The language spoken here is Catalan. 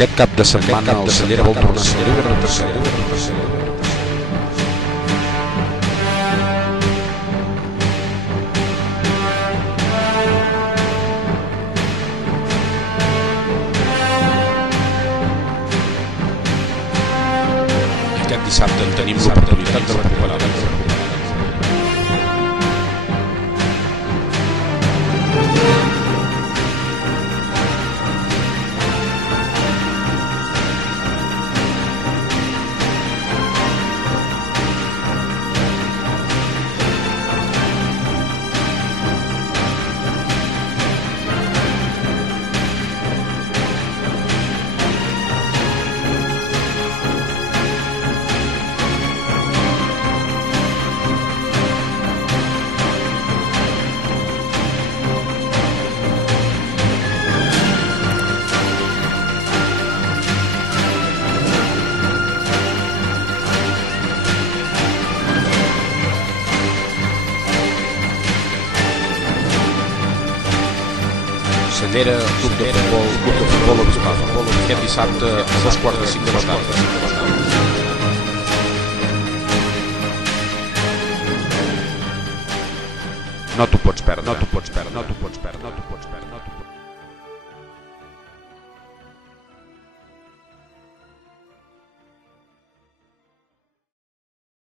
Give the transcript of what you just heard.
Aquest cap de setmana el Cellera vol tornar a ser líder de tercera. Aquest dissabte en tenim l'oportunitat de recuperar-la. Cellera, club de futbol Bisbal. Aquest dissabte a 2:45 de la tarda. No t'ho pots perdre.